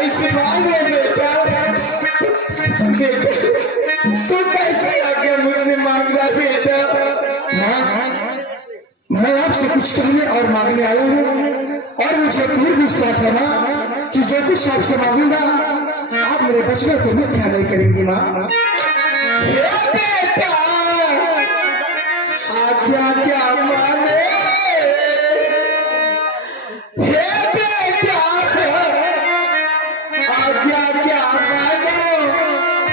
ऐसे मांग रहे बेटा, तू कैसे आगे मुझसे मांग रहा बेटा? मैं आपसे कुछ कहने और मांगने आया हूँ, और मुझे पूर्ण विश्वास है माँ कि जो कुछ आपसे मांगूंगा आप मेरे बचपन को मिथ्या नहीं करेंगी माँ। बेटा आज्ञा क्या माने? हे बेटा आज्ञा क्या मानो?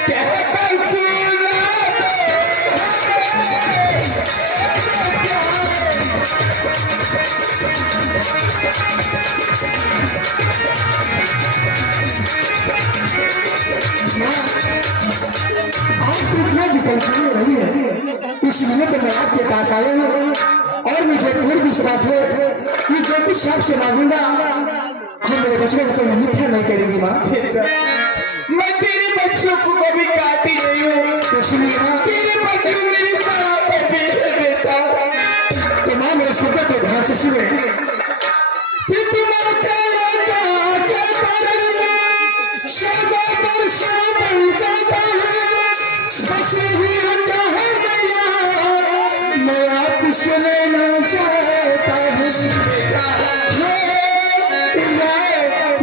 कहकर सुना आपको इतना विकल्प हो रही है, इसलिए तो मैं आपके पास आया हूँ, और मुझे पूर्ण विश्वास है कि जो कुछ आपसे मांगूंगा हम मेरे बचपन को मिथ्या नहीं करेंगी माँ। बेटा मैं तेरे बच्चों को कभी काटी नहीं हूँ, तो सुनिए माँ, तेरे बच्चे मेरे साथ पे पेश है बेटा। तो माँ मेरे शब्दों को ध्यान से सुने। सुनना चाहता हूँ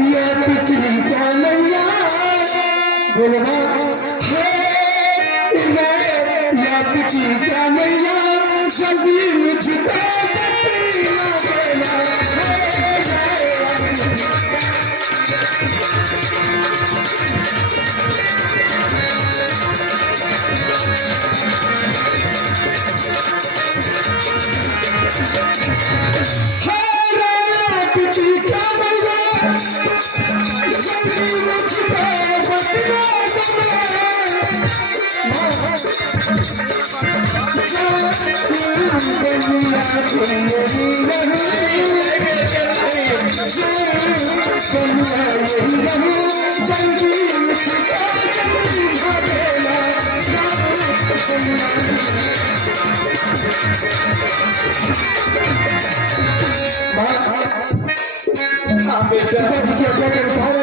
या पिकली क्या मैया बोलना है, या पिकली क्या मैया जल्दी मुझको बतला देना पिताजी की आज्ञा के अनुसार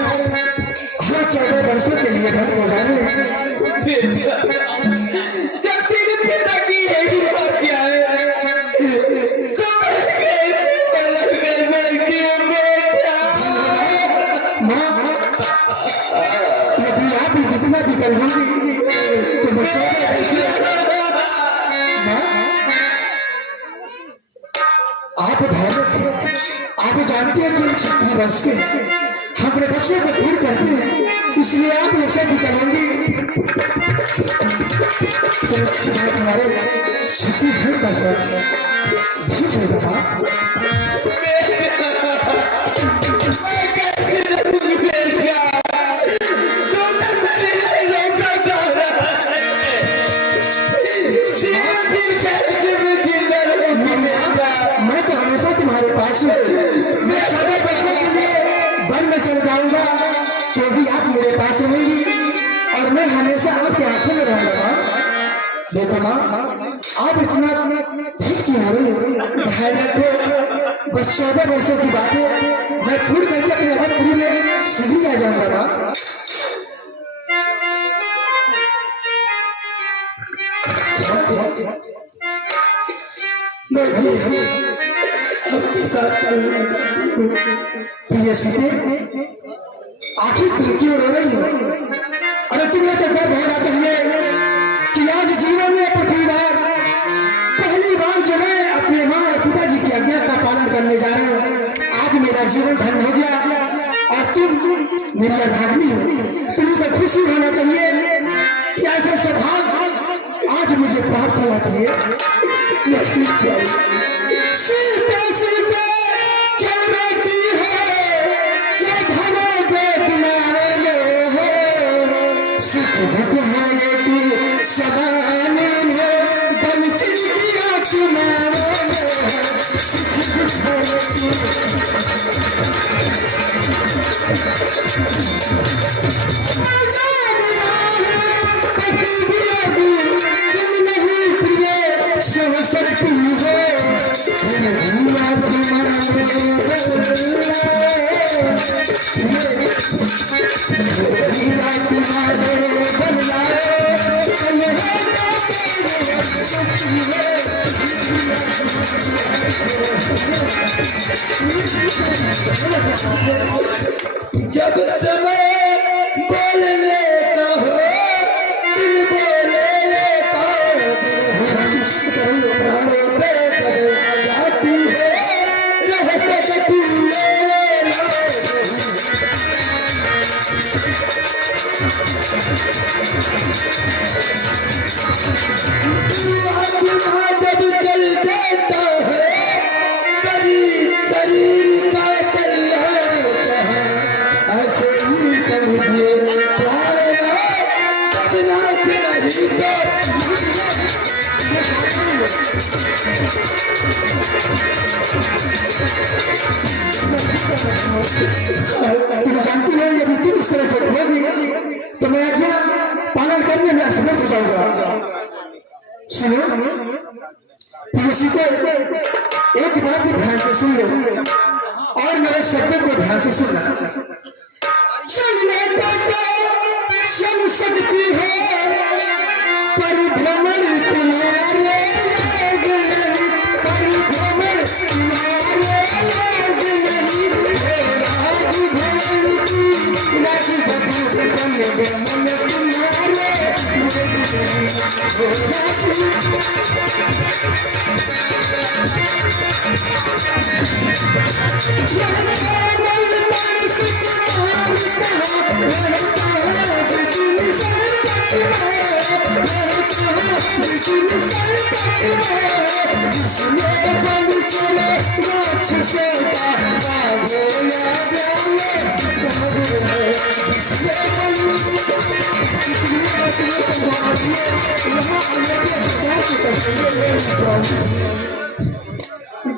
हर 14 वर्षों के लिए घर हो जाने। जब तेरे पिता की यही हत्या है तो मैं कैसे पलक कर बैठी हूँ बेटा? माँ यदि आप भी इतना भी कर होंगी तो मैं आप ध्यान रखें, आप जानते हैं कि 36 वर्ष के हम अपने बच्चों को पूर्ण करते हैं, इसलिए आप ऐसा भी करेंगे तो तुम्हारे क्षति भूल कर भूल होगा। मैं कैसे रहूंगी बेटा? तू तो मेरे लिए रोका जा रहा है, फिर कैसे मैं जिंदा रहूंगी बेटा? मैं तो हमेशा तुम्हारे पास हूँ, मैं 14 वर्षों के लिए वन में चल जाऊंगा तो भी आप मेरे पास रहेंगी, और मैं हमेशा आपके आंखों में रहूंगा माँ। देखो माँ आप इतना ठीक क्यों हो रही हो? ध्यान रखो, बस 14 वर्षों की बात है, मैं पूर्ण करके अपने अवधपुरी में शीघ्र आ जाऊंगा माँ। मैं भी आपके साथ चलना चाहती हूँ। प्रिय सीते, आखिर तुम क्यों रो रही हो? अरे तुम्हें तो गर्व होना चाहिए कि आज जीवन में पहली बार जो मैं अपने माँ और पिताजी की आज्ञा का पालन करने जा रही हूँ। आज मेरा जीवन धन्य हो गया और तुम मेरी अर्धांगिनी हो। तुम्हें तो खुशी होना चाहिए कि ऐसा सौभाग्य आज मुझे प्राप्त हुआ। सीते सीते क्या रहती है, क्या धरो बेदनाए में है, सुख दुख है एक समान है, बल चिंतिया किनारे में है, सुख दुख है एक जब समय बोलने का हो दिल बोले का प्राणों पे जब जाती है रह सकती है जब चल देता है शरीर का कल्याण ऐसे ही समझिए प्राणनाथ नहीं तुम जानती हो यदि तुम इस तरह से कहोगी तो मैं आज्ञा पालन करने में असमर्थ हो जाऊंगा। सुनो तुलसी को एक बात ध्यान से सुन लो और मेरे शब्दों को ध्यान से सुनना। सुनने को तो सुन सकती है परिभ्रमण तुम्हारे योग नहीं, परिभ्रमण तुम्हारे योग नहीं, राज भवन की राज भवन तुम्हारे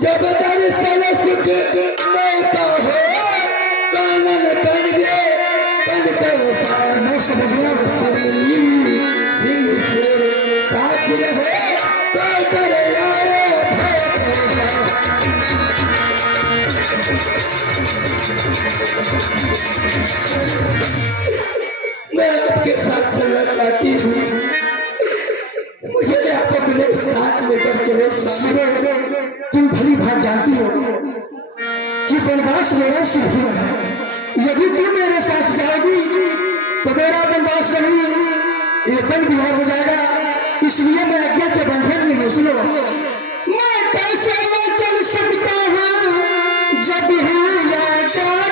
जब दर्शन सुख मिलता हो कानन कनगे मैं समझ गया सिंह से साथ रहे तो कर मैं आपके साथ चलना चाहती हूँ, मुझे आप अपने साथ लेकर चले। सुनो तुम भली भात जानती हो कि वनवास मेरा सिर्फ है। यदि तुम मेरे साथ जाओगी तो मेरा वनवास नहीं ये वन विहार हो जाएगा, इसलिए मैं आज्ञा के बंधन में हूँ। सुनो मैं कैसे चल सकता हूँ जब हूँ या जाता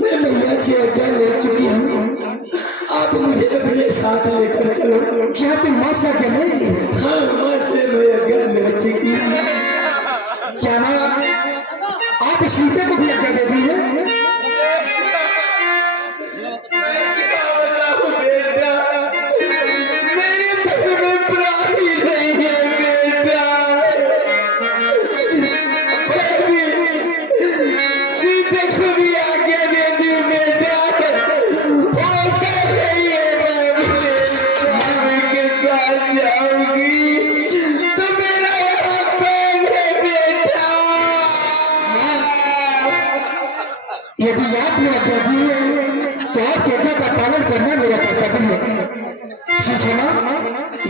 मैं मैया से आज्ञा ले चुकी हूँ, आप मुझे अपने साथ लेकर चलो। क्या तुम माँ से आज्ञा ले ली? हाँ माँ से मैं आज्ञा ले चुकी हूँ। क्या ना आप सीते को भी आज्ञा दे दी है? बेटा मेरे घर में प्राण ही नहीं है बेटा। सीते को भी आज्ञा दे दी बेटा। ऐसा नहीं है मैं अपने स्वामी के साथ जाऊंगी तो मेरा यहाँ कौन है बेटा। यदि आपने आज्ञा दी है तो आपकी आज्ञा का पालन करना मेरा कर्तव्य है, ठीक है ना?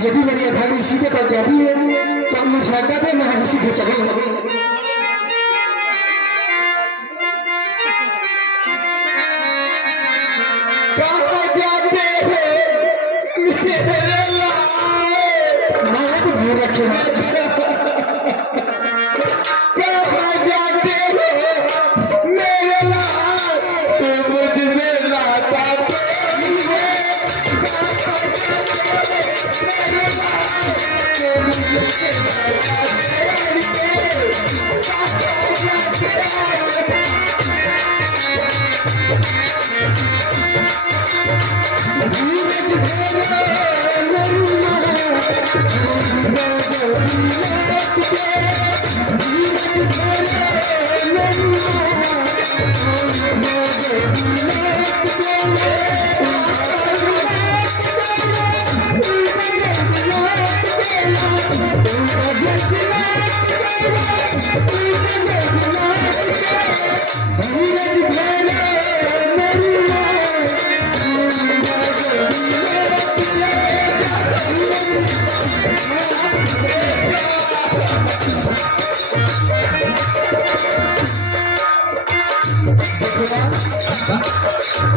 यदि मेरी अधारी सीधे को आज्ञा दी है तो मुझे आज्ञा दे, मैं यहाँ से सीधे चलूँ। कहाँ जाते हो मेरे लाल? माया को ध्यान रखेगा। कहाँ जाते हो मेरे लाल? तो मुझसे नाता प्रेम है। कहाँ जाते हो मेरे लाल? तो मुझसे नाता प्रेम है। कहाँ जाते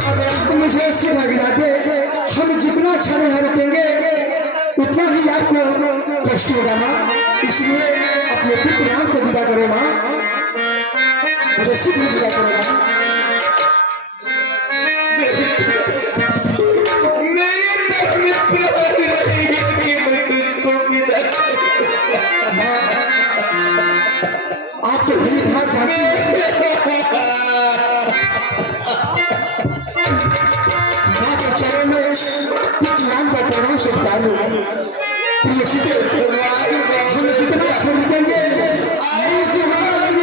अगर आप मुझे ऐसे लग जाते हम जितना क्षण यहाँ रुकेंगे उतना ही आपको कष्ट होगा माँ। इसलिए अपने पुत्र राम को विदा करो माँ, मुझे शीघ्र विदा करो माँ। मेरे बस में प्राण नहीं है कि मैं तुझको विदा करूं। आप तो भली भाग जाती माँ के चरणों में पुत्र राम का प्रणाम स्वीकार लो। प्रिय सीते हम जितना क्षण रुकेंगे आयुष्मान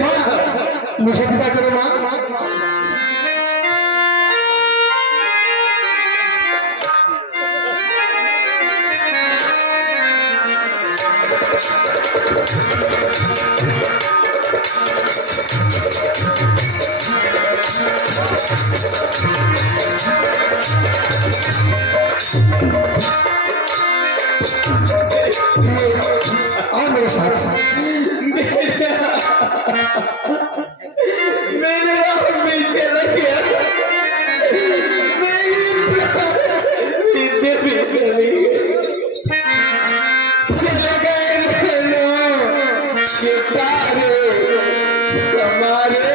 माँ मुझे विदा करो माँ। और मेरे साथ मेरे राम में चला गया। मेरी प्राण सीधे भी करेंगे। चले गए नैनों के तारे हमारे,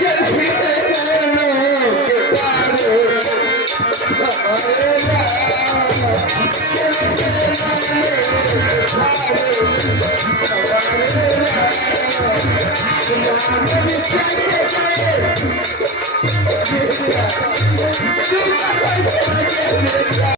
चले गए नैनों के तारे हमारे, चले गए नैनों के तारे हमारे।